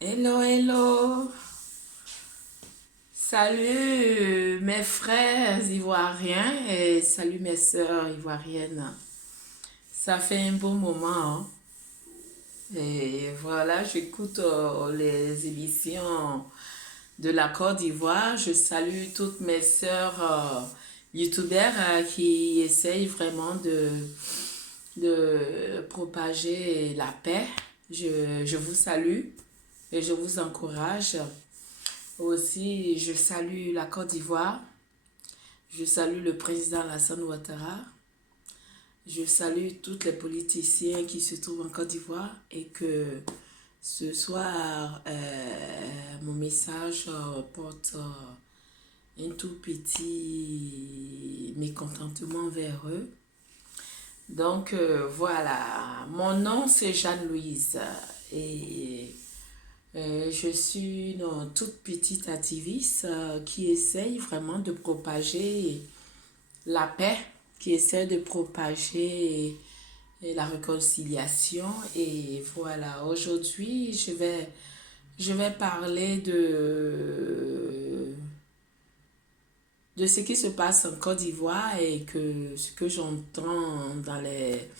Hello, hello. Salut mes frères ivoiriens et salut mes sœurs ivoiriennes. Ça fait un bon moment, hein. Et voilà, j'écoute les émissions de la Côte d'Ivoire. Je salue toutes mes sœurs youtubeurs qui essayent vraiment de propager la paix. Je vous salue et je vous encourage. Aussi, je salue la Côte d'Ivoire. Je salue le président Alassane Ouattara. Je salue tous les politiciens qui se trouvent en Côte d'Ivoire et que ce soir, mon message porte un tout petit mécontentement vers eux. Donc voilà, mon nom c'est Jeanne-Louise et je suis une toute petite activiste qui essaye vraiment de propager la paix, qui essaie de propager la réconciliation. Et voilà, aujourd'hui, je vais parler de ce qui se passe en Côte d'Ivoire et que ce que j'entends dans les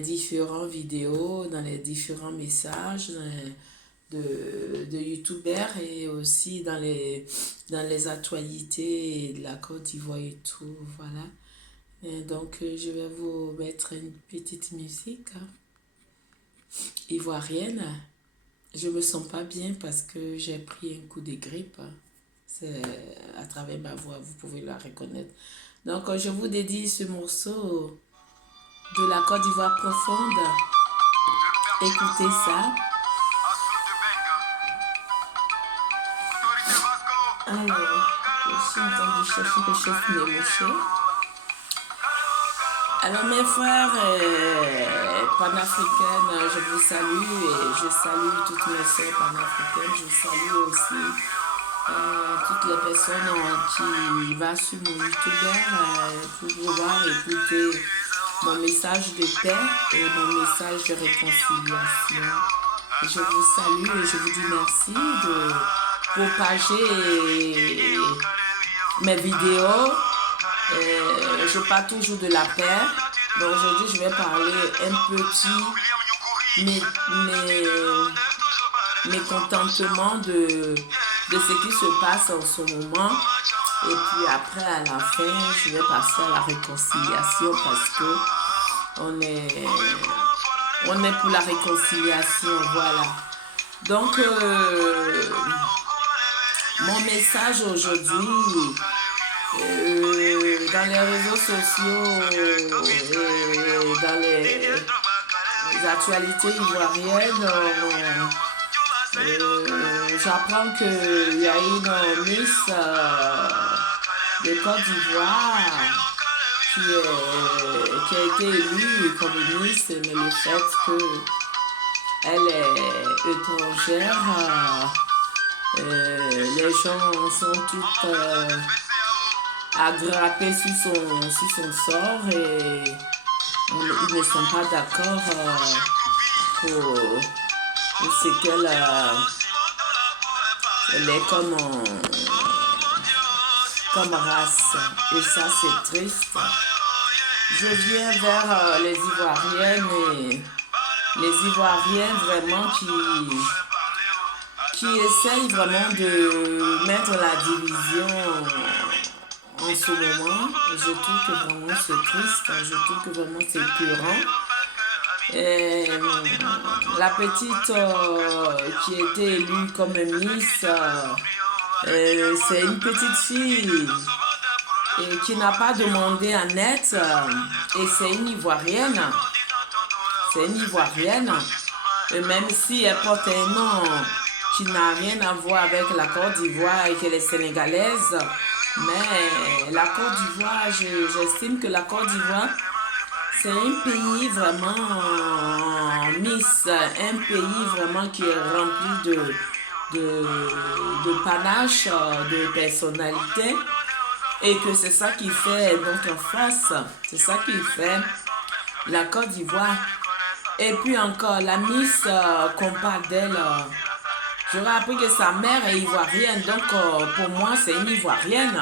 différentes vidéos, dans les différents messages de youtubeurs et aussi dans les actualités de la Côte d'Ivoire et tout, voilà. Et donc, je vais vous mettre une petite musique ivoirienne. Je me sens pas bien parce que j'ai pris un coup de grippe. C'est à travers ma voix, vous pouvez la reconnaître. Donc, je vous dédie ce morceau de la Côte d'Ivoire profonde. Écoutez ça. Alors, je suis en train de chercher quelque chose qui m'est moché. Alors, mes frères panafricaines, je vous salue et je salue toutes mes soeurs panafricaines. Je salue aussi toutes les personnes qui vont sur mon YouTube pour pouvoir écouter mon message de paix et mon message de réconciliation. Je vous salue et je vous dis merci de propager mes vidéos. Je parle toujours de la paix. Donc aujourd'hui, je vais parler un petit mécontentement de ce qui se passe en ce moment. Et puis après, à la fin, je vais passer à la réconciliation parce que on est pour la réconciliation, voilà. Donc, mon message aujourd'hui, dans les réseaux sociaux, dans les actualités ivoiriennes, j'apprends qu'il y a une Miss de Côte d'Ivoire qui a été élue comme Miss, mais le fait qu'elle est étrangère, les gens sont toutes aggrappés sur son sort et ils ne sont pas d'accord pour ce qu'elle est comme race. Et ça, c'est triste. Je viens vers les Ivoiriennes et les Ivoiriens vraiment qui essayent vraiment de mettre la division en ce moment. Je trouve que vraiment c'est triste, je trouve que vraiment c'est épeurant. Et la petite qui a été élue comme Miss, c'est une petite fille et qui n'a pas demandé en aide et c'est une Ivoirienne. C'est une Ivoirienne. Et même si elle porte un nom qui n'a rien à voir avec la Côte d'Ivoire et qu'elle est sénégalaise, mais la Côte d'Ivoire, j'estime que la Côte d'Ivoire, c'est un pays vraiment Miss, un pays vraiment qui est rempli de panache, de personnalité, et que c'est ça qui fait notre force, c'est ça qui fait la Côte d'Ivoire. Et puis encore, la Miss qu'on parle d'elle, J'aurais appris que sa mère est ivoirienne. Donc, pour moi, c'est une ivoirienne.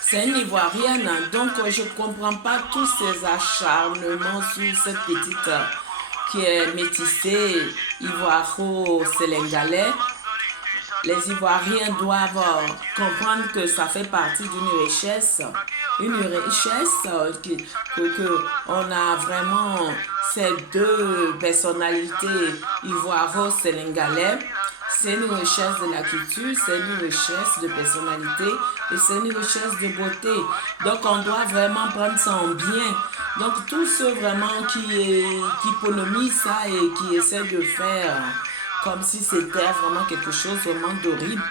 C'est une ivoirienne. Donc, je ne comprends pas tous ces acharnements sur cette petite qui est métissée ivoiro-sénégalais. Les Ivoiriens doivent comprendre que ça fait partie d'une richesse que on a vraiment ces deux personnalités ivoiro-sénégalais. C'est une richesse de la culture, c'est une richesse de personnalité et c'est une richesse de beauté. Donc on doit vraiment prendre ça en bien. Donc tous ceux vraiment qui polémisent ça et qui essaient de faire comme si c'était vraiment quelque chose vraiment d'horrible.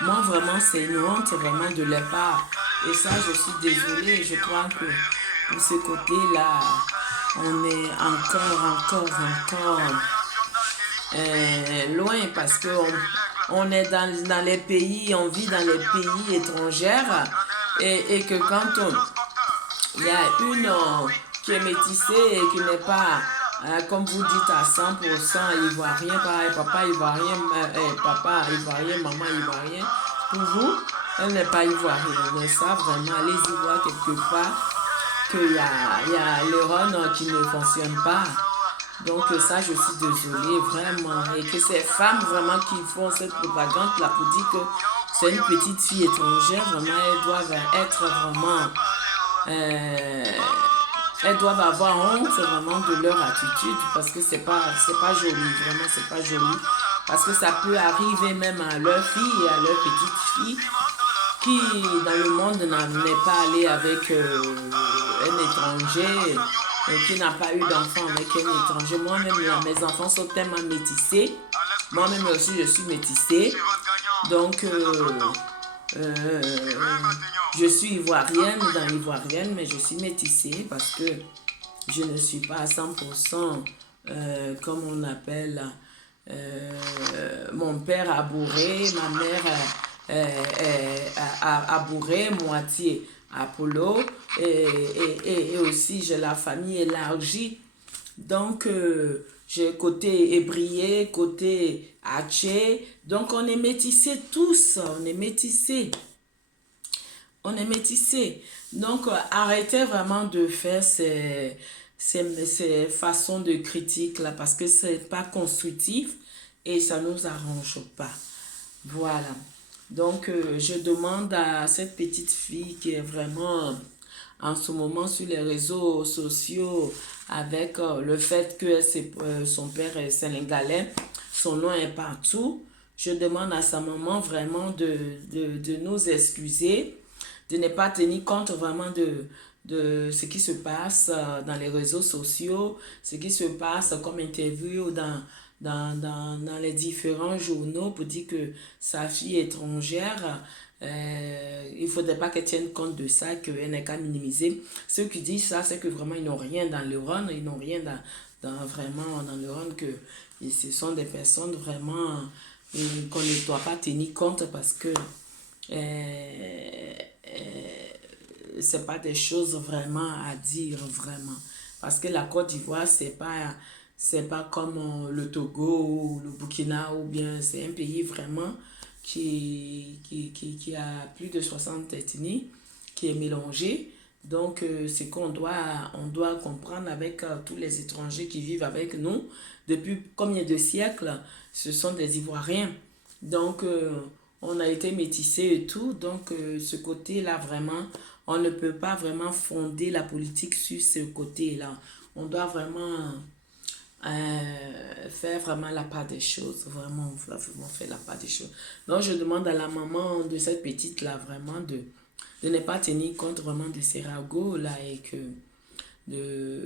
Moi, vraiment, c'est une honte vraiment de leur part. Et ça, je suis désolée. Je crois que pour ce côté-là, on est encore loin parce que on est dans les pays, on vit dans les pays étrangers et que quand il y a une qui est métissée et qui n'est pas comme vous dites, à 100% ivoirien, pareil, papa ivoirien, papa ivoirien, maman ivoirien. Pour vous, elle n'est pas ivoirienne. Mais ça, vraiment, allez-y voir quelque part qu'il y a l'euron qui ne fonctionne pas. Donc ça, je suis désolée, vraiment. Et que ces femmes, vraiment, qui font cette propagande là pour dire que c'est une petite fille étrangère, vraiment, elles doivent être vraiment... elles doivent avoir honte vraiment de leur attitude parce que c'est pas joli, vraiment c'est pas joli. Parce que ça peut arriver même à leur fille et à leur petite fille qui dans le monde n'est pas allé avec un étranger et qui n'a pas eu d'enfant avec un étranger. Moi-même, mes enfants sont tellement métissés. Moi-même aussi, je suis métissée. Donc, je suis ivoirienne, mais je suis métissée parce que je ne suis pas à 100% comme on appelle. Mon père a bourré, ma mère a bourré, moitié Apollo, et aussi j'ai la famille élargie. Donc, j'ai côté ébrié, côté haché. Donc, on est métissés tous, on est métissés. On est métissés. Donc, arrêtez vraiment de faire ces façons de critique là parce que c'est pas constructif et ça nous arrange pas. Voilà. Donc, je demande à cette petite fille qui est vraiment en ce moment sur les réseaux sociaux avec le fait que son père est sénégalais, son nom est partout. Je demande à sa maman vraiment de nous excuser, de ne pas tenir compte vraiment de ce qui se passe dans les réseaux sociaux, ce qui se passe comme interview dans les différents journaux pour dire que sa fille est étrangère, il ne faudrait pas qu'elle tienne compte de ça, qu'elle n'est qu'à minimiser. Ceux qui disent ça, c'est que vraiment ils n'ont rien dans le run, ils n'ont rien vraiment dans le run, que ce sont des personnes vraiment qu'on ne doit pas tenir compte parce que c'est pas des choses vraiment à dire vraiment parce que la Côte d'Ivoire c'est pas comme le Togo ou le Burkina ou bien c'est un pays vraiment qui a plus de 60 ethnies qui est mélangé. Donc c'est on doit comprendre avec tous les étrangers qui vivent avec nous depuis combien de siècles, ce sont des Ivoiriens. Donc on a été métissés et tout. Donc ce côté-là vraiment, on ne peut pas vraiment fonder la politique sur ce côté-là. On doit vraiment faire vraiment la part des choses. Vraiment, on doit vraiment faire la part des choses. Donc je demande à la maman de cette petite-là vraiment de ne pas tenir compte vraiment de ces ragots-là et que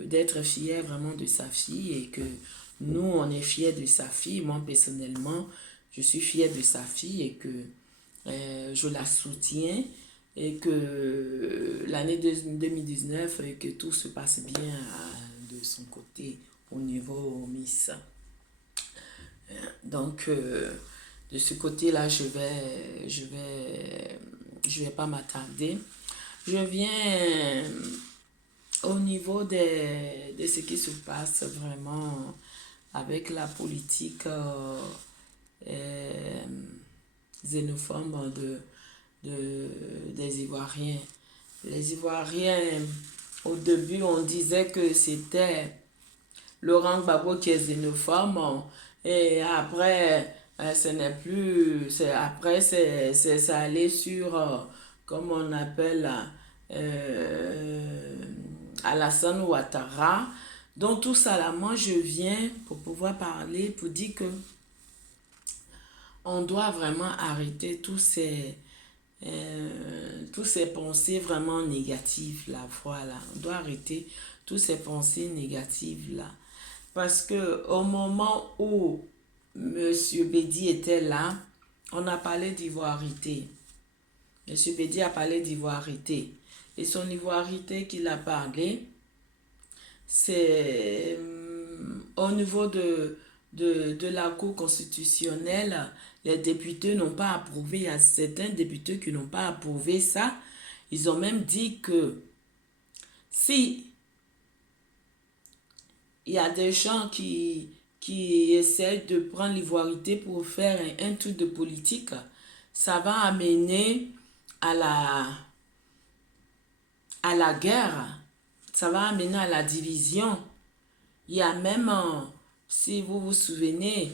d'être fière vraiment de sa fille et que nous, on est fiers de sa fille. Moi, personnellement, je suis fière de sa fille et que je la soutiens et que l'année 2019, et que tout se passe bien de son côté au niveau Miss. Donc, de ce côté-là, je vais pas m'attarder. Je viens au niveau de ce qui se passe vraiment avec la politique xénophobe des Ivoiriens. Les Ivoiriens, au début, on disait que c'était Laurent Gbagbo qui est xénophobe. Et après, ce n'est plus. Après, ça allait sur, comme on appelle, Alassane Ouattara. Donc, tout ça là, moi, je viens pour pouvoir parler, pour dire que on doit vraiment arrêter tous ces pensées vraiment négatives là, voilà. On doit arrêter tous ces pensées négatives là. Parce que au moment où Monsieur Bédi était là, on a parlé d'ivoirité. Monsieur Bédi a parlé d'ivoirité. Et son ivoirité qu'il a parlé, c'est au niveau de la Cour constitutionnelle, les députés n'ont pas approuvé. Il y a certains députés qui n'ont pas approuvé ça. Ils ont même dit que si il y a des gens qui essaient de prendre l'ivoirité pour faire un truc de politique, ça va amener à la guerre, ça va amener à la division. Il y a même, si vous vous souvenez,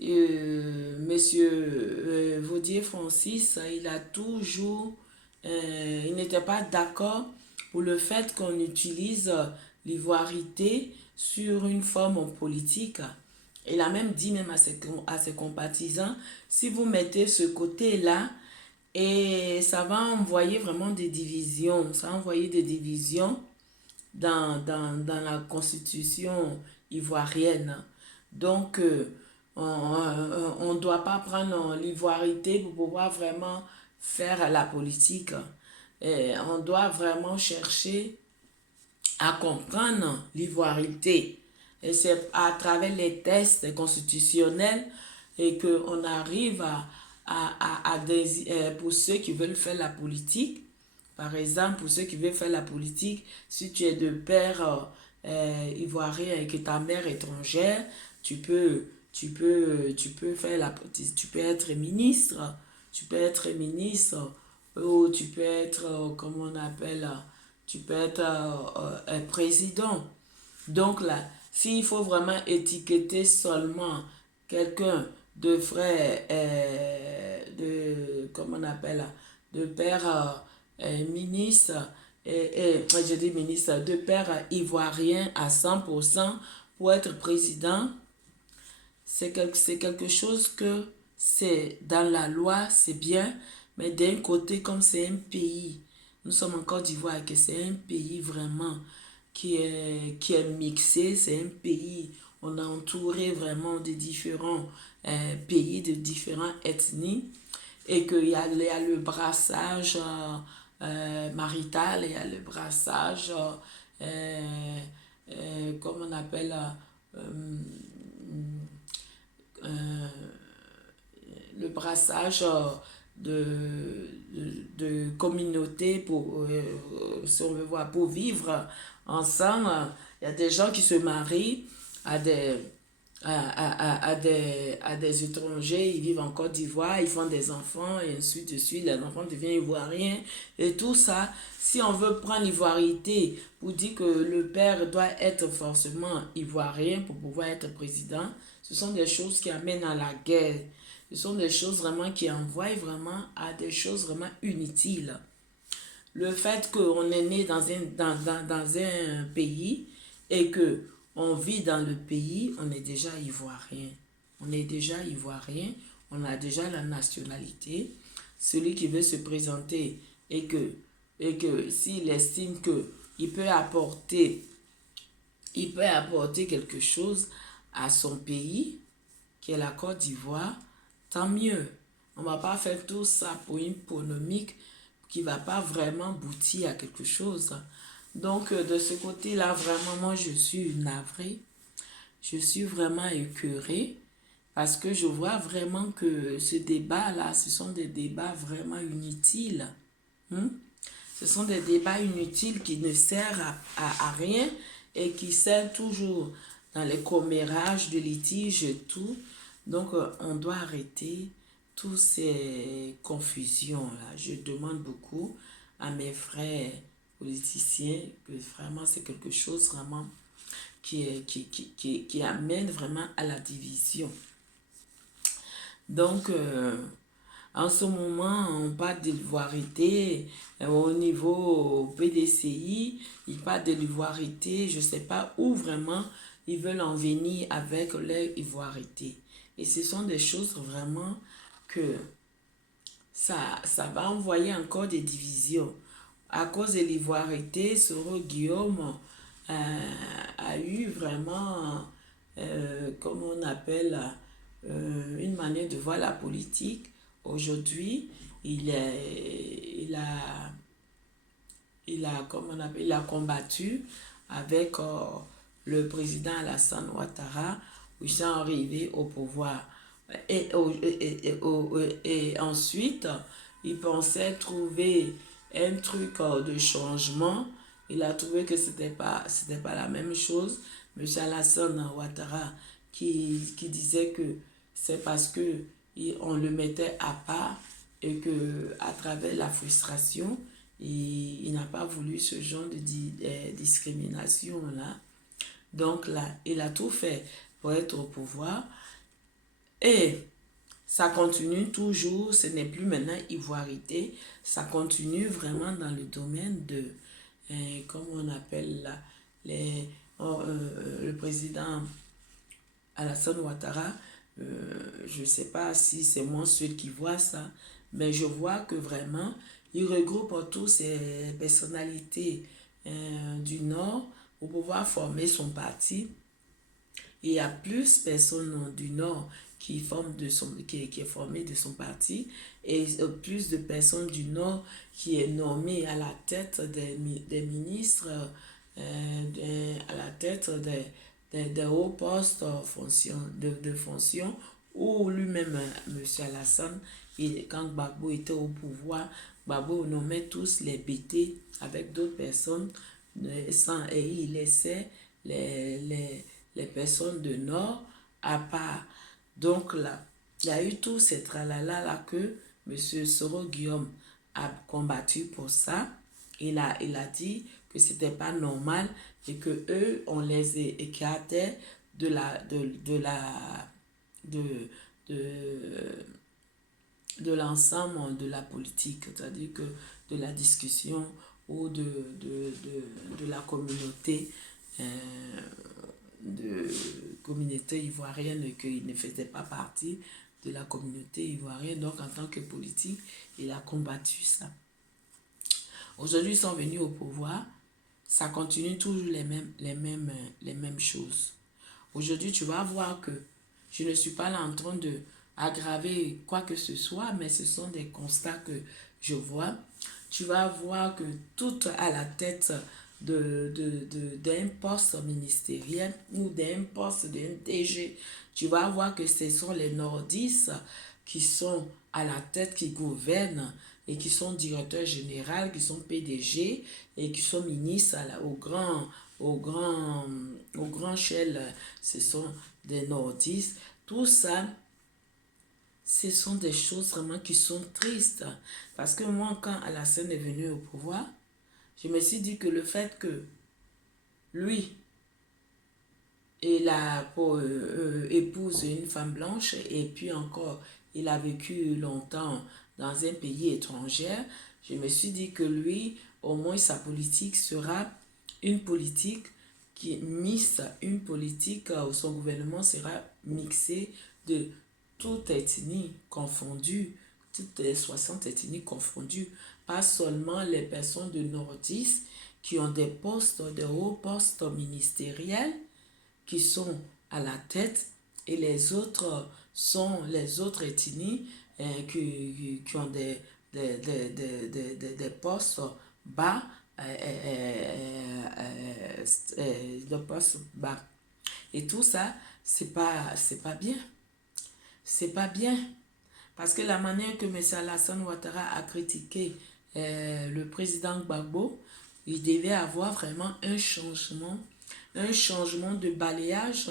Monsieur Vaudier Francis, il a toujours, il n'était pas d'accord pour le fait qu'on utilise l'ivoirité sur une forme politique. Il a même dit même à ses compatissants, si vous mettez ce côté-là, et ça va envoyer vraiment des divisions, ça va envoyer des divisions dans la constitution ivoirienne. Donc, on ne doit pas prendre l'ivoirité pour pouvoir vraiment faire la politique. Et on doit vraiment chercher à comprendre l'ivoirité. Et c'est à travers les tests constitutionnels et qu'on arrive pour ceux qui veulent faire la politique. Par exemple, pour ceux qui veulent faire la politique, si tu es de père ivoirien et que ta mère est étrangère, tu peux être ministre. Tu peux être ministre ou tu peux être, comment on appelle, tu peux être un président. Donc là, s'il faut vraiment étiqueter seulement quelqu'un de frère, comment on appelle, de père ministre, je dis ministre, de père ivoirien à 100% pour être président, c'est quelque chose que c'est dans la loi, c'est bien, mais d'un côté, comme c'est un pays, nous sommes en Côte d'Ivoire, que c'est un pays vraiment qui est mixé, c'est un pays, on a entouré vraiment de différents pays, de différentes ethnies, et qu'il y a le brassage marital, il y a le brassage, comme on appelle, le brassage de communauté pour, si on veut voir, pour vivre ensemble. Il y a des gens qui se marient à des étrangers, ils vivent en Côte d'Ivoire, ils font des enfants et ainsi de suite, les enfants deviennent ivoiriens et tout ça. Si on veut prendre l'ivoirité pour dire que le père doit être forcément ivoirien pour pouvoir être président, ce sont des choses qui amènent à la guerre. Ce sont des choses vraiment qui envoient vraiment à des choses vraiment inutiles. Le fait qu'on est né dans un pays et que on vit dans le pays, on est déjà ivoirien. On est déjà ivoirien, on a déjà la nationalité. Celui qui veut se présenter et que s'il estime qu'il peut apporter quelque chose à son pays, qui est la Côte d'Ivoire, tant mieux. On ne va pas faire tout ça pour une polémique qui ne va pas vraiment aboutir à quelque chose. Donc, de ce côté-là, vraiment, moi, je suis navrée. Je suis vraiment écœurée parce que je vois vraiment que ce débat-là, ce sont des débats vraiment inutiles. Ce sont des débats inutiles qui ne servent à rien et qui servent toujours dans les commérages de litiges et tout. Donc, on doit arrêter toutes ces confusions-là. Je demande beaucoup à mes frères politiciens que vraiment c'est quelque chose vraiment qui amène vraiment à la division. Donc, en ce moment, on parle de l'ivoirité au niveau PDCI, il parle de l'ivoirité, je ne sais pas où vraiment ils veulent en venir avec l'ivoirité. Et ce sont des choses vraiment que ça va envoyer encore des divisions. À cause de l'ivoirité, Soro Guillaume a eu vraiment, comme on appelle, une manière de voir la politique. Aujourd'hui, comme on appelle, il a combattu avec le président Alassane Ouattara, où ils sont arrivés au pouvoir. Et ensuite, il pensait trouver un truc de changement. Il a trouvé que c'était pas la même chose. Monsieur Alassane Ouattara qui disait que c'est parce que on le mettait à part et que à travers la frustration, il n'a pas voulu ce genre de discrimination là. Donc là, il a tout fait pour être au pouvoir. Et ça continue toujours, ce n'est plus maintenant ivoirité, ça continue vraiment dans le domaine de, comment on appelle là, le président Alassane Ouattara, je ne sais pas si c'est moi seul qui vois ça, mais je vois que vraiment, il regroupe toutes ces personnalités du Nord pour pouvoir former son parti. Il y a plus de personnes du Nord qui est formé de son parti et plus de personnes du Nord qui est nommé à la tête des ministres, à la tête des hauts postes de fonction où lui-même, M. Alassane, quand Gbagbo était au pouvoir, Gbagbo nommait tous les BT avec d'autres personnes et il laissait les personnes de Nord à part. Donc là, il y a eu tout ces tralala là que M. Soro Guillaume a combattu pour ça. Il a dit que c'était pas normal et que eux on les écartait de l'ensemble de la politique, c'est-à-dire que de la discussion ou de la communauté ivoirienne, qu'il ne faisait pas partie de la communauté ivoirienne. Donc en tant que politique, il a combattu ça. Aujourd'hui, ils sont venus au pouvoir, ça continue toujours les mêmes choses. Aujourd'hui, tu vas voir que je ne suis pas là en train de aggraver quoi que ce soit, mais ce sont des constats que je vois. Tu vas voir que tout à la tête d'un poste ministériel ou d'un poste d'un DG, tu vas voir que ce sont les nordistes qui sont à la tête, qui gouvernent et qui sont directeurs généraux, qui sont PDG et qui sont ministres au grand échelle, ce sont des nordistes. Tout ça, ce sont des choses vraiment qui sont tristes. Parce que moi, quand Alassane est venu au pouvoir, je me suis dit que le fait que lui, il a pour épouse une femme blanche et puis encore, il a vécu longtemps dans un pays étranger, je me suis dit que lui, au moins sa politique sera une politique qui est mixte, une politique où son gouvernement sera mixé de toute ethnie confondue, toutes les 60 ethnies confondues, pas seulement les personnes de nordistes qui ont des postes, des hauts postes ministériels, qui sont à la tête, et les autres sont les autres ethnies qui ont des postes bas, des postes bas. Et tout ça, c'est pas bien. C'est pas bien. Parce que la manière que M. Alassane Ouattara a critiqué le président Gbagbo, il devait avoir vraiment un changement de balayage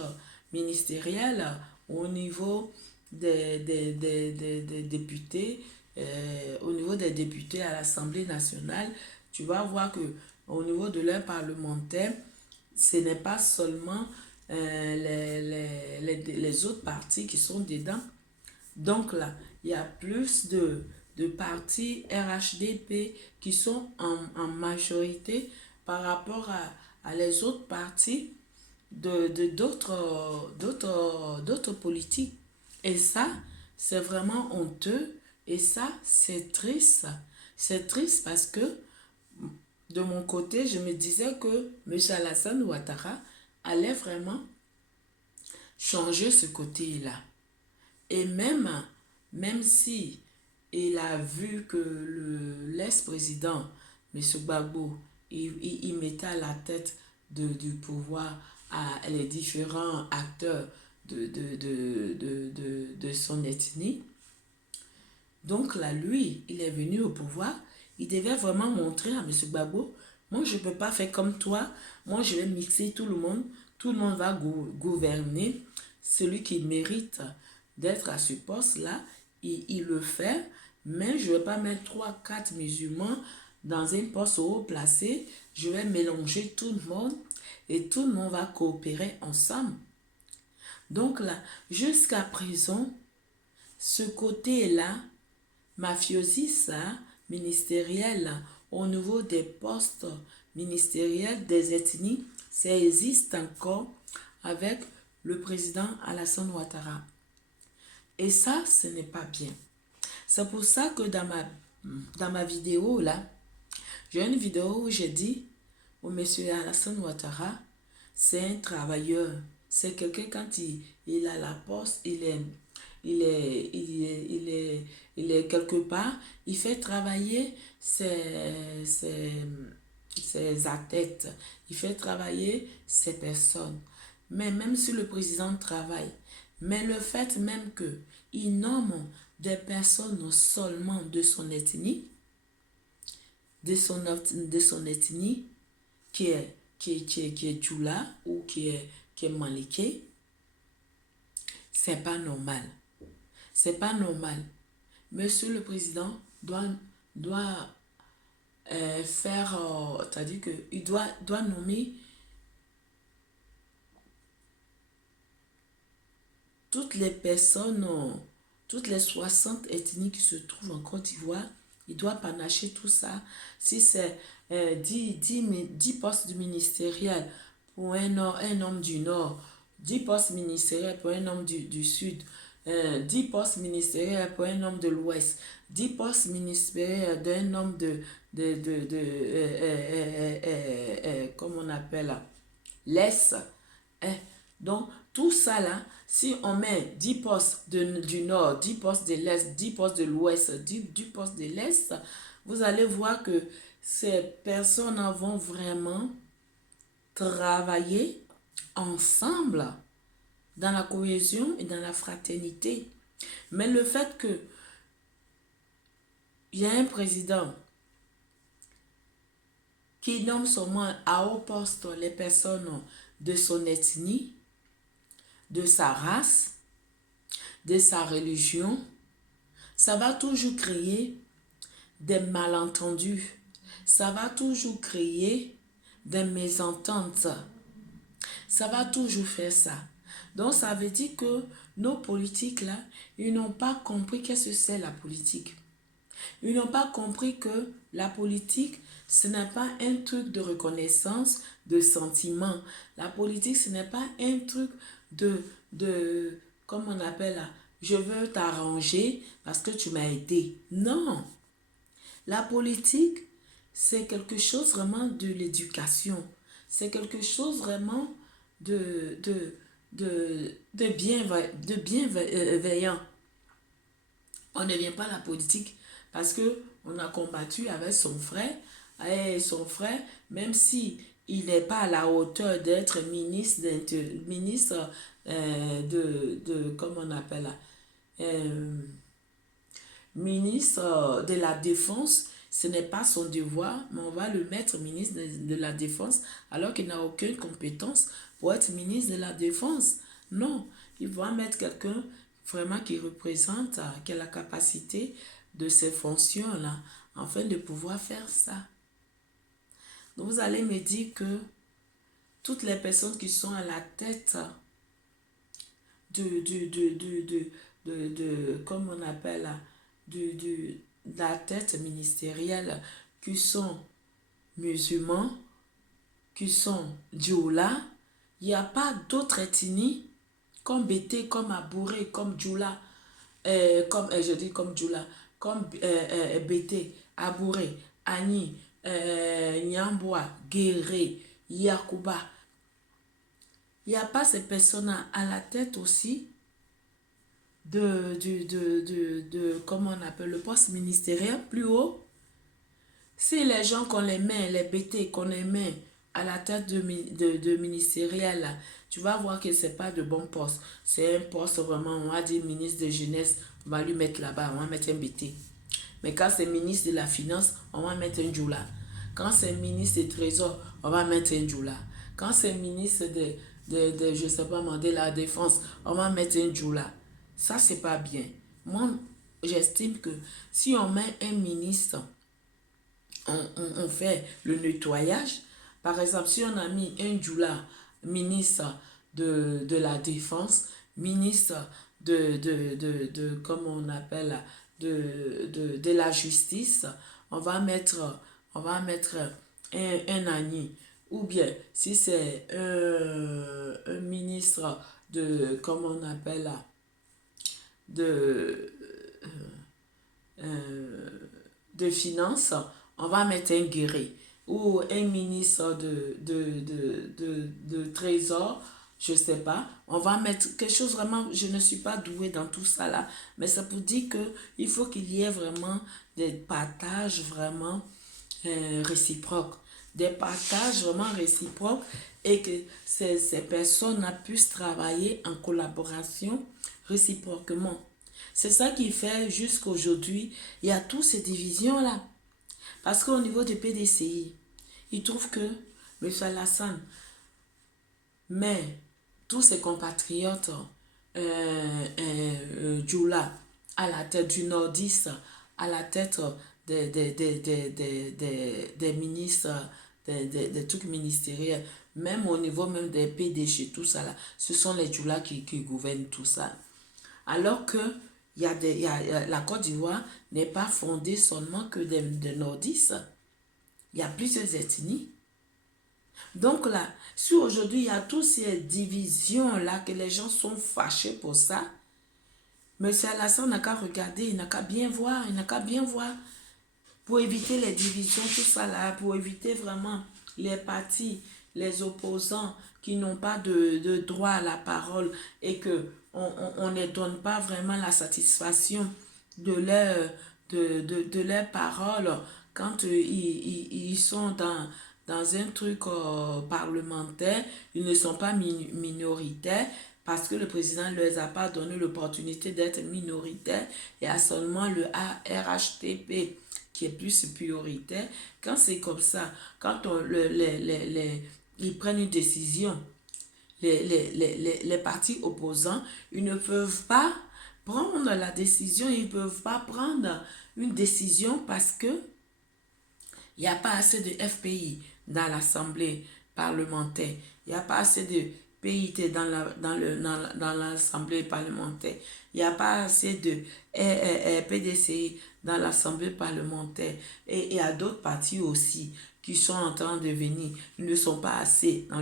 ministériel au niveau des députés, au niveau des députés à l'Assemblée nationale, tu vas voir que au niveau de leurs parlementaires, ce n'est pas seulement les autres partis qui sont dedans. Donc là, il y a plus de partis RHDP qui sont en majorité par rapport à les autres partis d'autres politiques. Et ça, c'est vraiment honteux. Et ça, c'est triste. C'est triste parce que de mon côté, je me disais que M. Alassane Ouattara allait vraiment changer ce côté-là. Et même si il a vu que l'ex-président, M. Gbagbo, il mettait à la tête du pouvoir à les différents acteurs de son ethnie. Donc là, lui, il est venu au pouvoir. Il devait vraiment montrer à M. Gbagbo, moi, je ne peux pas faire comme toi. Moi, je vais mixer tout le monde. Tout le monde va gouverner. Celui qui mérite d'être à ce poste-là, il le fait. Mais je ne vais pas mettre 3, 4 musulmans dans un poste haut placé. Je vais mélanger tout le monde et tout le monde va coopérer ensemble. Donc là, jusqu'à présent, ce côté-là, mafiosis ministériel au niveau des postes ministériels des ethnies, ça existe encore avec le président Alassane Ouattara. Et ça, ce n'est pas bien. C'est pour ça que dans ma vidéo là, j'ai une vidéo où j'ai dit au monsieur Alassane Ouattara, c'est un travailleur. C'est quelqu'un quand il a la poste, il est quelque part, il fait travailler ses athlètes, il fait travailler ses personnes. Mais même si le président travaille, mais le fait même qu'il nomme des personnes seulement de son ethnie, de son ethnie, qui est Tchoula ou qui est Maliké, c'est pas normal. C'est pas normal. Monsieur le président doit faire, c'est-à-dire qu'il doit nommer toutes les personnes, toutes les 60 ethnies qui se trouvent en Côte d'Ivoire. Il doit panacher tout ça. Si c'est 10 postes ministériels pour un homme du Nord, 10 postes ministériels pour un homme du Sud, 10 postes ministériels pour un homme de l'Ouest, 10 postes ministériels d'un homme comment on appelle là, l'Est. Donc, tout ça là, si on met 10 postes du Nord, 10 postes de l'Est, 10 postes de l'Ouest, 10 postes de l'Est, vous allez voir que ces personnes vont vraiment travailler ensemble dans la cohésion et dans la fraternité. Mais le fait que il y a un président qui nomme seulement à haut poste les personnes de son ethnie, de sa race, de sa religion, ça va toujours créer des malentendus. Ça va toujours créer des mésententes. Ça va toujours faire ça. Donc, ça veut dire que nos politiques, là, ils n'ont pas compris qu'est-ce que c'est la politique. Ils n'ont pas compris que la politique, ce n'est pas un truc de reconnaissance, de sentiment. La politique, ce n'est pas un truc comment on appelle là, je veux t'arranger parce que tu m'as aidé. Non. La politique, c'est quelque chose vraiment de l'éducation. C'est quelque chose vraiment de bienveillant. On ne vient pas à la politique parce qu'on a combattu avec son frère. Et son frère, même si il n'est pas à la hauteur d'être ministre comment on appelle là, ministre de la Défense, ce n'est pas son devoir, mais on va le mettre ministre de la Défense alors qu'il n'a aucune compétence pour être ministre de la Défense. Non, il va mettre quelqu'un vraiment qui représente, qui a la capacité de ces fonctions-là, afin de pouvoir faire ça. Donc vous allez me dire que toutes les personnes qui sont à la tête comme on appelle, de la tête ministérielle, qui sont musulmans, qui sont djoula, il n'y a pas d'autres ethnies comme Bété, comme Abouré, comme djoula, je dis comme djoula, comme Bété, Abouré, Ani, Nyamboa, Guéré, Yakuba. Il n'y a pas ces personnes à la tête aussi comment on appelle, le poste ministériel plus haut. Si les gens qu'on les met, les bêtés qu'on les met à la tête de ministériel, là, tu vas voir que ce n'est pas de bon poste. C'est un poste vraiment, on va dire ministre de jeunesse, on va lui mettre là-bas, on va mettre un bêté. Mais quand c'est ministre de la finance, on va mettre un djoula. Quand c'est ministre du trésor, on va mettre un djoula. Quand c'est ministre je sais pas moi, de la défense, on va mettre un djoula. Ça, c'est pas bien. Moi, j'estime que si on met un ministre, on fait le nettoyage. Par exemple, si on a mis un djoula, ministre de la défense, ministre comment on appelle, de la justice, on va mettre un Ani. Ou bien, si c'est un ministre comment on appelle, de, de finances, on va mettre un guéri. Ou un ministre de trésor, je ne sais pas, on va mettre quelque chose vraiment, je ne suis pas douée dans tout ça là, mais ça pour dire qu'il faut qu'il y ait vraiment des partages vraiment réciproques, des partages vraiment réciproques et que ces personnes puissent travailler en collaboration réciproquement. C'est ça qui fait jusqu'à aujourd'hui, il y a toutes ces divisions-là. Parce qu'au niveau du PDCI, ils trouvent que M. Alassane met tous ses compatriotes Djoula à la tête du nordiste, à la tête des ministres, des trucs ministériels, même au niveau même des PDG, tout ça là, ce sont les Djoula qui gouvernent tout ça. Alors que la Côte d'Ivoire n'est pas fondée seulement que des nordistes. Il y a plusieurs ethnies. Donc là, si aujourd'hui il y a toutes ces divisions-là, que les gens sont fâchés pour ça, M. Alassane n'a qu'à regarder, il n'a qu'à bien voir, pour éviter les divisions, tout ça là, pour éviter vraiment les partis, les opposants qui n'ont pas de droit à la parole et que on ne donne pas vraiment la satisfaction de leur parole quand ils sont dans un truc parlementaire, ils ne sont pas minoritaires parce que le président ne leur a pas donné l'opportunité d'être minoritaire. Il y a seulement le RHTP qui est plus prioritaire. Quand c'est comme ça, quand ils prennent une décision, les partis opposants, ils ne peuvent pas prendre la décision, ils ne peuvent pas prendre une décision parce que il n'y a pas assez de FPI dans l'Assemblée parlementaire, il n'y a pas assez de PIT dans l'Assemblée parlementaire, il n'y a pas assez de PDCI dans l'Assemblée parlementaire et il y a d'autres partis aussi qui sont en train de venir, ils ne sont pas assez dans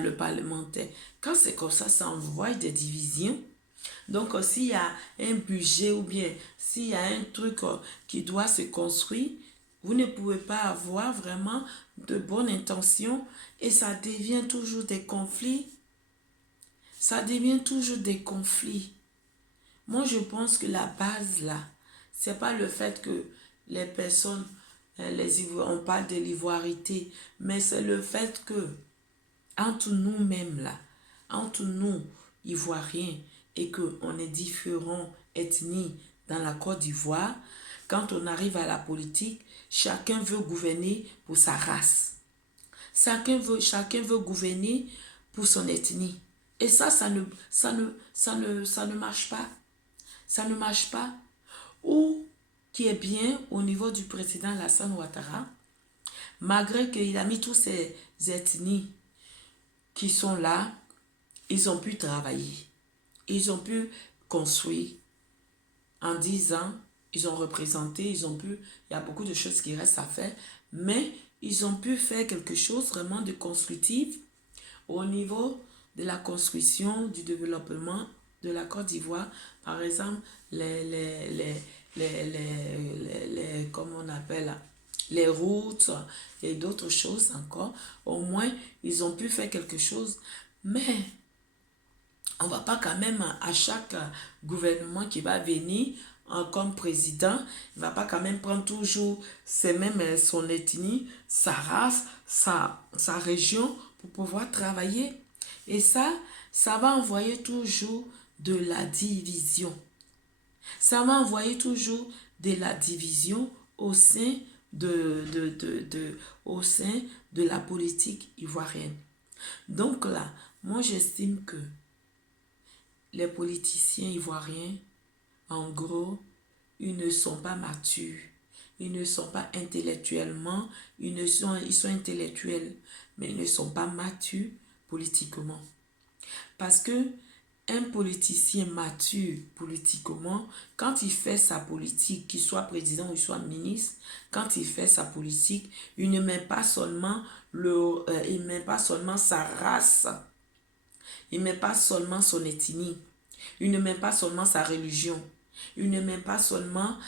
le parlementaire. Quand c'est comme ça envoie des divisions. Donc, s'il y a un budget ou bien s'il y a un truc qui doit se construire, vous ne pouvez pas avoir vraiment de bonnes intentions et ça devient toujours des conflits. Ça devient toujours des conflits. Moi, je pense que la base là, c'est pas le fait que les personnes, on parle de l'ivoirité, mais c'est le fait que entre nous-mêmes là, entre nous, Ivoiriens, et qu'on est différents ethnies dans la Côte d'Ivoire, quand on arrive à la politique, chacun veut gouverner pour sa race. Chacun veut gouverner pour son ethnie. Et ça ne marche pas. Ça ne marche pas. Ou qui est bien au niveau du président Alassane Ouattara, malgré qu'il a mis tous ces ethnies qui sont là, ils ont pu travailler. Ils ont pu construire. En 10 ans, ils ont représenté, ils ont pu... Il y a beaucoup de choses qui restent à faire, mais ils ont pu faire quelque chose vraiment de constructif au niveau de la construction, du développement de la Côte d'Ivoire. Par exemple, comment on appelle, les routes et d'autres choses encore. Au moins, ils ont pu faire quelque chose, mais on ne va pas quand même à chaque gouvernement qui va venir comme président, il ne va pas quand même prendre toujours son ethnie, sa race, sa région pour pouvoir travailler. Et ça va envoyer toujours de la division. Ça va envoyer toujours de la division au sein au sein de la politique ivoirienne. Donc là, moi j'estime que les politiciens ivoiriens, en gros, ils ne sont pas matures. Ils ne sont pas intellectuellement, ils sont intellectuels, mais ils ne sont pas matures politiquement. Parce que un politicien mature politiquement, quand il fait sa politique, qu'il soit président ou qu'il soit ministre, quand il fait sa politique, il ne met pas seulement sa race, il ne met pas seulement son ethnie, il ne met pas seulement sa religion, il ne met pas seulement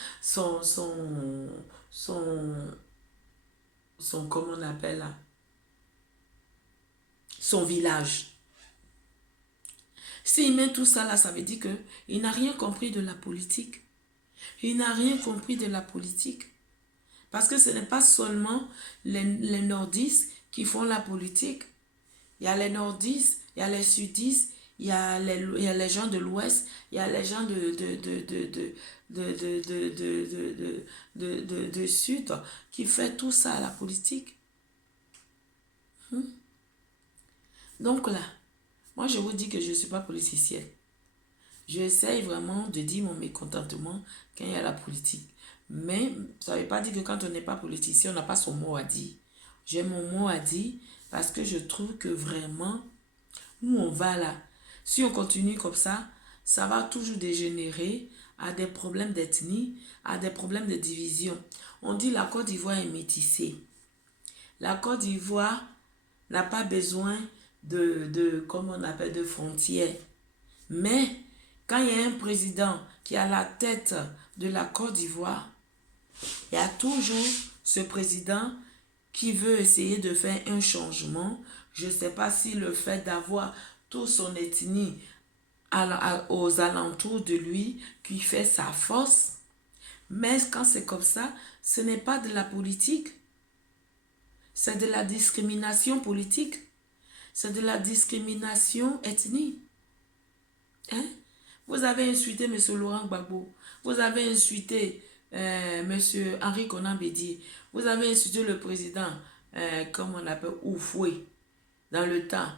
comment on appelle là, son village. S'il met tout ça là, ça veut dire qu'il n'a rien compris de la politique. Il n'a rien compris de la politique. Parce que ce n'est pas seulement les nordistes qui font la politique. Il y a les nordistes, il y a les sudistes, il y a les gens de l'ouest, il y a les gens de sud qui font tout ça à la politique. Donc là, moi je vous dis que je ne suis pas politicienne. J'essaye vraiment de dire mon mécontentement quand il y a la politique. Mais ça ne veut pas dire que quand on n'est pas politicien, on n'a pas son mot à dire. J'ai mon mot à dire parce que je trouve que vraiment, où on va là, si on continue comme ça va toujours dégénérer à des problèmes d'ethnie, à des problèmes de division. On dit la Côte d'Ivoire est métissée. La Côte d'Ivoire n'a pas besoin comment on appelle, de frontières. Mais quand il y a un président qui est à la tête de la Côte d'Ivoire, il y a toujours ce président qui veut essayer de faire un changement. Je ne sais pas si le fait d'avoir toute son ethnie aux alentours de lui qui fait sa force. Mais quand c'est comme ça, ce n'est pas de la politique. C'est de la discrimination politique. C'est de la discrimination ethnique. Hein? Vous avez insulté M. Laurent Gbagbo. Vous avez insulté M. Henri Konan Bédié. Vous avez insulté le président, comme on l'appelle, Oufoué, dans le temps.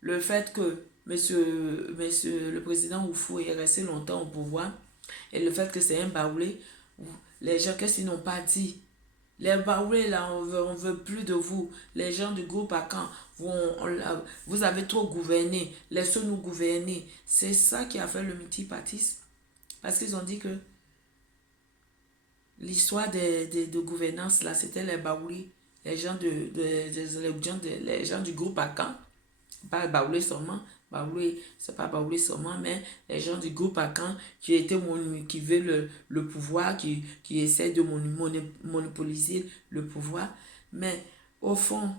Le fait que le président Oufoué est resté longtemps au pouvoir et le fait que c'est un baoulé, les gens, qu'est-ce qu'ils n'ont pas dit? Les baoulés, là, on veut plus de vous. Les gens du groupe Akan, vous avez trop gouverné. Laissez-nous gouverner. C'est ça qui a fait le multipartisme. Parce qu'ils ont dit que l'histoire de gouvernance, là, c'était les baoulés. Les gens du groupe Akan. Pas baoulé seulement. Baoulé, c'est pas baoulé seulement, mais les gens du groupe Akan qui veulent le pouvoir, qui essaient de monopoliser le pouvoir. Mais au fond,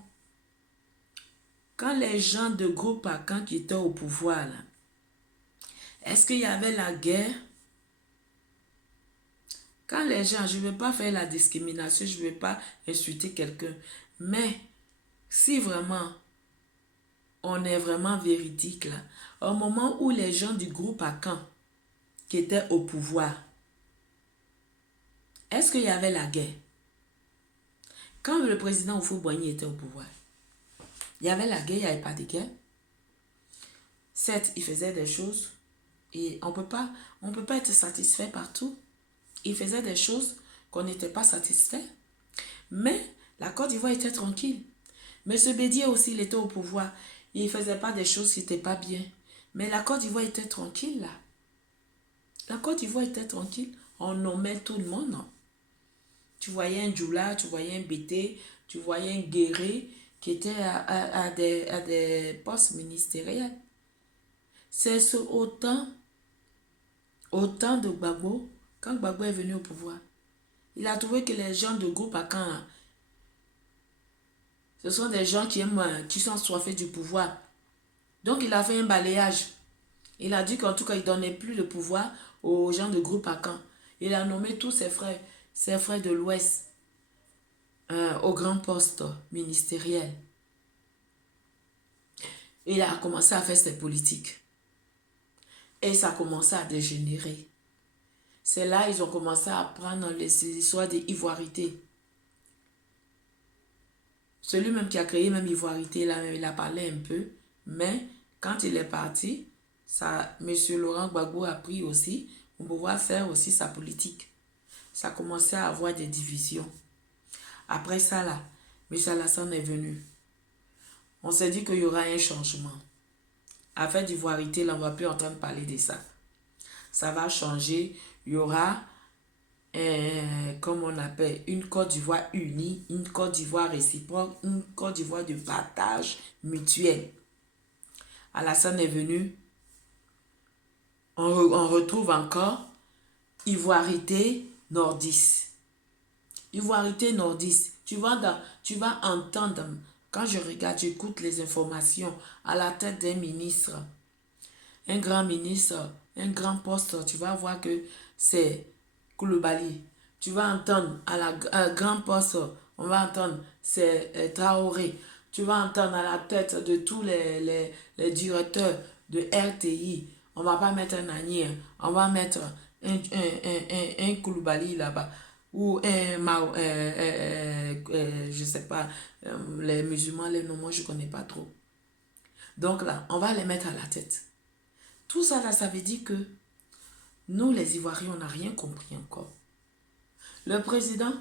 quand les gens de groupe Akan qui étaient au pouvoir, là, est-ce qu'il y avait la guerre? Quand les gens, je ne veux pas faire la discrimination, je ne veux pas insulter quelqu'un, mais si vraiment on est vraiment véridique là, au moment où les gens du groupe Akan qui étaient au pouvoir, est-ce qu'il y avait la guerre? Quand le président Houphouët-Boigny était au pouvoir, il y avait la guerre, il n'y avait pas de guerre. Certes, il faisait des choses, Et on peut pas être satisfait partout. Il faisait des choses qu'on n'était pas satisfait. Mais la Côte d'Ivoire était tranquille. M. Bédier aussi, il était au pouvoir. Il ne faisait pas des choses qui n'étaient pas bien. Mais la Côte d'Ivoire était tranquille là. La Côte d'Ivoire était tranquille. On nommait tout le monde. Tu voyais un Djoula, tu voyais un Bété, tu voyais un Guéré qui était à des postes ministériels. C'est autant de Gbagbo, quand Gbagbo est venu au pouvoir. Il a trouvé que les gens de groupe Akan, ce sont des gens qui sont soifés du pouvoir. Donc il a fait un balayage. Il a dit qu'en tout cas, il ne donnait plus le pouvoir aux gens de groupe Akan. Il a nommé tous ses frères de l'Ouest au grand poste ministériel. Il a commencé à faire ses politiques. Et ça a commencé à dégénérer. C'est là qu'ils ont commencé à prendre les histoires d'ivoirité. Celui même qui a créé même Ivoirité, là, il a parlé un peu. Mais quand il est parti, M. Laurent Gbagbo a pris aussi pour pouvoir faire aussi sa politique. Ça a commencé à avoir des divisions. Après ça, là, M. Alassane est venu. On s'est dit qu'il y aura un changement. Afin d'ivoirité, là, on ne va plus entendre parler de ça. Ça va changer. Il y aura, comme on appelle, une Côte d'Ivoire unie, une Côte d'Ivoire réciproque, une Côte d'Ivoire de partage mutuel. Alassane est venu. On retrouve encore Ivoirité nordiste. Ivoirité nordiste. Tu vas entendre, quand je regarde, j'écoute les informations à la tête d'un ministre, un grand ministre, un grand poste, tu vas voir que c'est Koulibaly. Tu vas entendre à grand poste, on va entendre c'est Traoré. Tu vas entendre à la tête de tous les directeurs de RTI. On ne va pas mettre un Agnier, on va mettre un Koulibaly là-bas. Ou je sais pas, les musulmans, les noms, moi je ne connais pas trop. Donc là, on va les mettre à la tête. Tout ça là, ça veut dire que nous les Ivoiriens, on n'a rien compris encore. Le président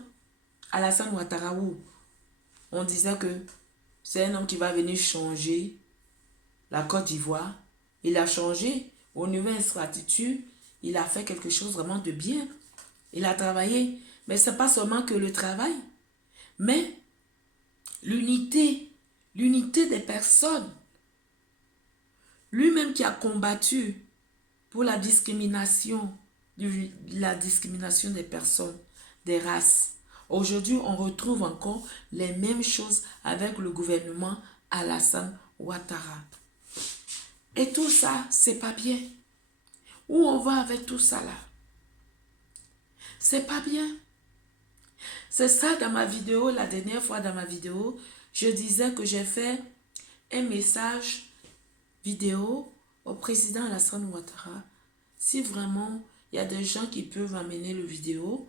Alassane Ouattara, on disait que c'est un homme qui va venir changer la Côte d'Ivoire. Il a changé au niveau infrastructure, il a fait quelque chose vraiment de bien. Il a travaillé, mais ce n'est pas seulement que le travail, mais l'unité des personnes. Lui-même qui a combattu pour la discrimination des personnes, des races. Aujourd'hui, on retrouve encore les mêmes choses avec le gouvernement Alassane Ouattara. Et tout ça, c'est pas bien. Où on va avec tout ça là? C'est pas bien. C'est ça dans ma vidéo, la dernière fois dans ma vidéo, je disais que j'ai fait un message vidéo au président Alassane Ouattara. Si vraiment il y a des gens qui peuvent amener le vidéo,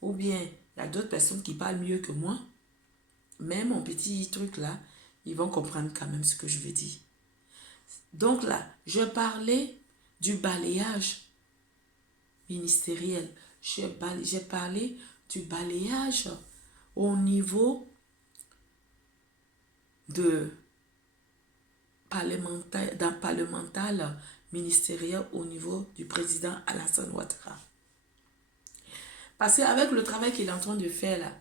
ou bien il y a d'autres personnes qui parlent mieux que moi, mais mon petit truc là, ils vont comprendre quand même ce que je veux dire. Donc là, je parlais du balayage ministériel. J'ai parlé du balayage au niveau d'un parlementaire ministériel au niveau du président Alassane Ouattara. Parce qu'avec le travail qu'il est en train de faire là,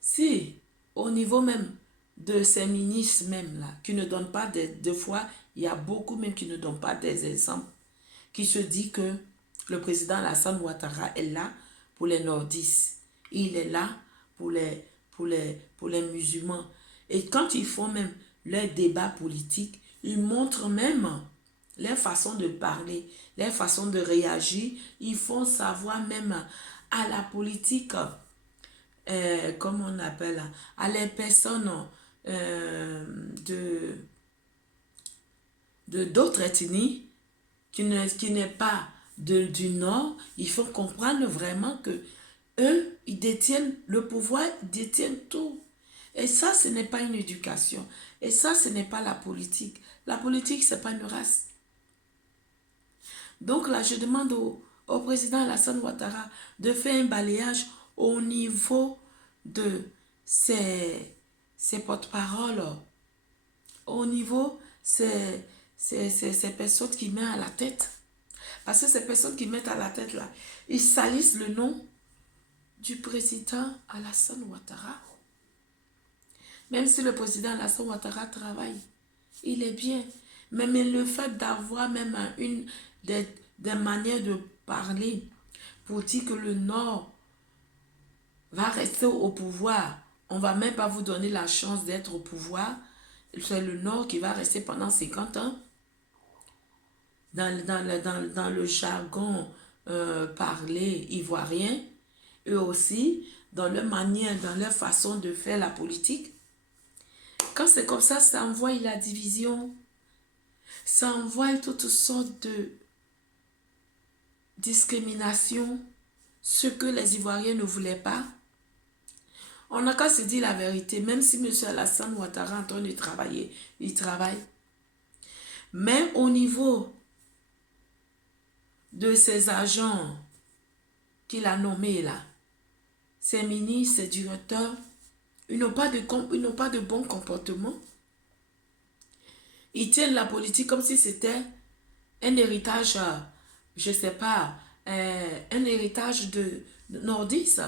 si au niveau même de ces ministres même là, qui ne donnent pas deux fois, il y a beaucoup même qui ne donnent pas des exemples, qui se dit que le président Alassane Ouattara est là pour les nordistes. Il est là pour les musulmans. Et quand ils font même leur débat politique, ils montrent même leur façon de parler, leur façon de réagir. Ils font savoir même à la politique, comme on appelle, à les personnes d'autres ethnies qui n'est pas du Nord, il faut comprendre vraiment que eux, ils détiennent le pouvoir, ils détiennent tout. Et ça, ce n'est pas une éducation. Et ça, ce n'est pas la politique. La politique, ce n'est pas une race. Donc là, je demande au président Alassane Ouattara de faire un balayage au niveau de ses porte-paroles, au niveau ces personnes qui mettent à la tête. Parce que ces personnes qui mettent à la tête là, ils salissent le nom du président Alassane Ouattara. Même si le président Alassane Ouattara travaille, il est bien. Mais le fait d'avoir même des manières de parler pour dire que le Nord va rester au pouvoir, on ne va même pas vous donner la chance d'être au pouvoir, c'est le Nord qui va rester pendant 50 ans. Dans le jargon parlé ivoirien, et aussi dans leur manière, dans leur façon de faire la politique. Quand c'est comme ça envoie la division, ça envoie toutes sortes de discrimination, ce que les Ivoiriens ne voulaient pas. On n'a qu'à se dire la vérité, même si M. Alassane Ouattara est en train de travailler, il travaille. Mais au niveau de ses agents qu'il a nommés là, ses ministres, ses directeurs, ils n'ont pas de bon comportement. Ils tiennent la politique comme si c'était un héritage, je ne sais pas, un héritage de nordiste,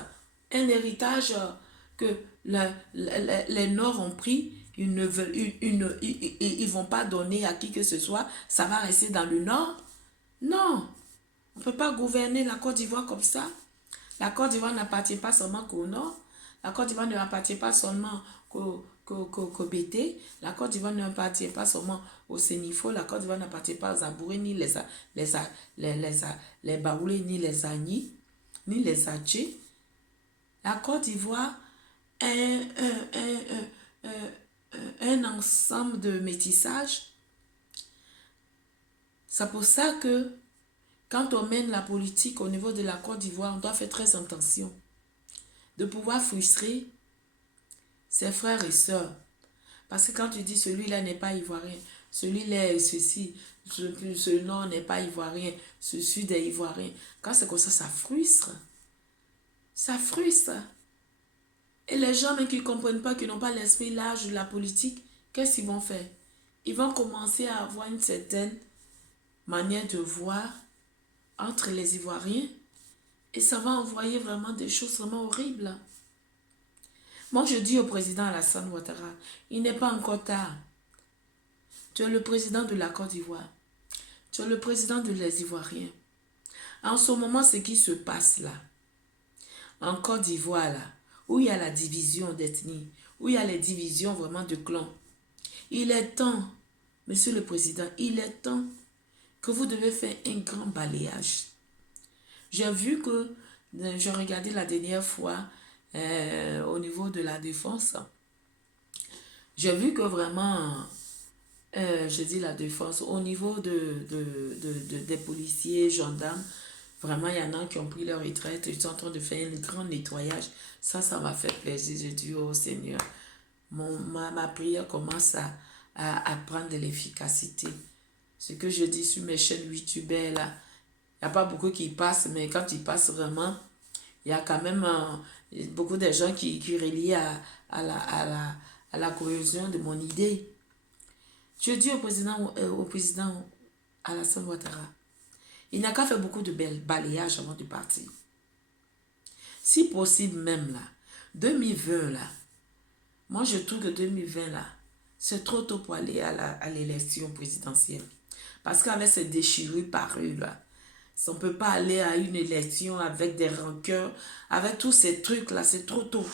un héritage que les Nords ont pris, ils ne vont pas donner à qui que ce soit, ça va rester dans le Nord. Non, on ne peut pas gouverner la Côte d'Ivoire comme ça. La Côte d'Ivoire n'appartient pas seulement qu'au Nord, la Côte d'Ivoire ne appartient pas seulement qu'au Bété, la Côte d'Ivoire n'appartient pas seulement au Sénifo, la Côte d'Ivoire n'appartient pas aux Abourés, ni les Baoulés, ni les Agnis, ni les Adjés. La Côte d'Ivoire est un ensemble de métissage. C'est pour ça que quand on mène la politique au niveau de la Côte d'Ivoire, on doit faire très attention de pouvoir frustrer ses frères et sœurs. Parce que quand tu dis celui-là n'est pas ivoirien, celui-là est ceci, ce nord n'est pas ivoirien, ce sud est ivoirien. Quand c'est comme ça frustre. Ça frustre. Et les gens même qui ne comprennent pas, qui n'ont pas l'esprit large de la politique, qu'est-ce qu'ils vont faire? Ils vont commencer à avoir une certaine manière de voir entre les Ivoiriens et ça va envoyer vraiment des choses vraiment horribles. Moi, je dis au président Alassane Ouattara, il n'est pas encore tard. Tu es le président de la Côte d'Ivoire. Tu es le président des Ivoiriens. En ce moment, ce qui se passe là, en Côte d'Ivoire, là, où il y a la division d'ethnie, où il y a les divisions vraiment de clans, il est temps, monsieur le président, il est temps que vous devez faire un grand balayage. J'ai vu que, j'ai regardé la dernière fois au niveau de la défense, j'ai vu que vraiment, je dis la défense, au niveau des policiers, gendarmes, vraiment, il y en a qui ont pris leur retraite, ils sont en train de faire un grand nettoyage. Ça m'a fait plaisir. J'ai dit, oh Seigneur, ma prière commence à prendre de l'efficacité. Ce que je dis sur mes chaînes YouTube, là, il n'y a pas beaucoup qui passent, mais quand ils passent vraiment, il y a quand même beaucoup de gens qui relient à la cohésion de mon idée. Je dis au président Alassane Ouattara, il n'a qu'à faire beaucoup de balayage avant de partir. Si possible même là, 2020 là, moi je trouve que 2020 là, c'est trop tôt pour aller à l'élection présidentielle. Parce qu'avec ces déchirures parues là, on ne peut pas aller à une élection avec des rancœurs, avec tous ces trucs là, c'est trop tôt.